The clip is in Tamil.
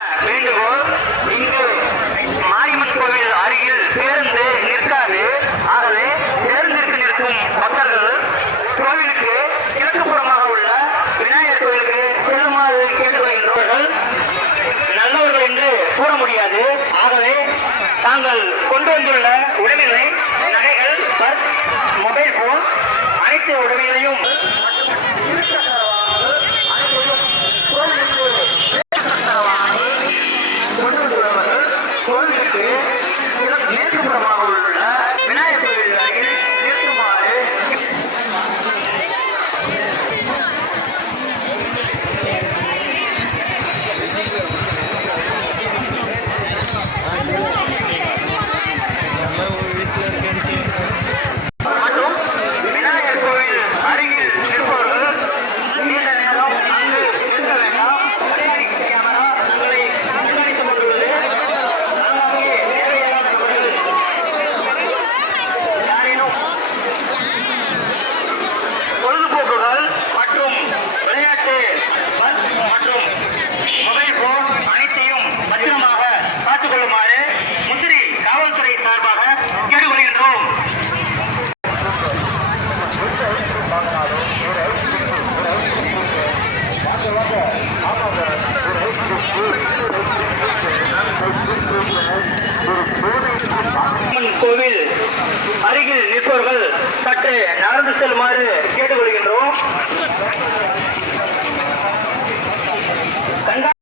வேண்டுகோள். இங்கு மாரியம்மன் கோவில் அருகில் பேருந்து நிற்காது. ஆகவே பேருந்திற்கு நிற்கும் பக்தர்கள் கோவிலுக்கு கிழக்கு புறமாக உள்ள விநாயகர் கோவிலுக்கு செல்லுமாறு கேட்டுக்கொள்கின்றவர்கள். நல்லவர்கள் என்று கூற முடியாது. ஆகவே தாங்கள் கொண்டு வந்துள்ள உடைமைகளை, நகைகள், பர்ஸ், மொபைல் போன் அனைத்து உடைமைகளையும் கோவிலுக்கு மேற்கு புறமாக உள்ள விநாயகர் கோவில் அருகில் நிறுத்துமாறு மற்றும் விநாயகர் கோவில் அருகில் நிற்பவர்கள் நீண்ட நேரம் அங்கு நிற்க வேண்டாம். கேமரா தங்களை கண்காணித்துக் கொண்டுள்ளது. பொழுதுபோக்குகள் மற்றும் விளையாட்டு பஸ் மற்றும் மொபைல் போன் அனைத்தையும் பத்திரமாக பார்த்துக் கொள்ளுமாறு முசிறி காவல்துறை சார்பாக கேட்டுக்கொள்கின்றோம். கோவில் அருகில் நிற்பவர்கள் சற்று நடந்து செல்லுமாறு கேட்டுக்கொள்கின்றோம்.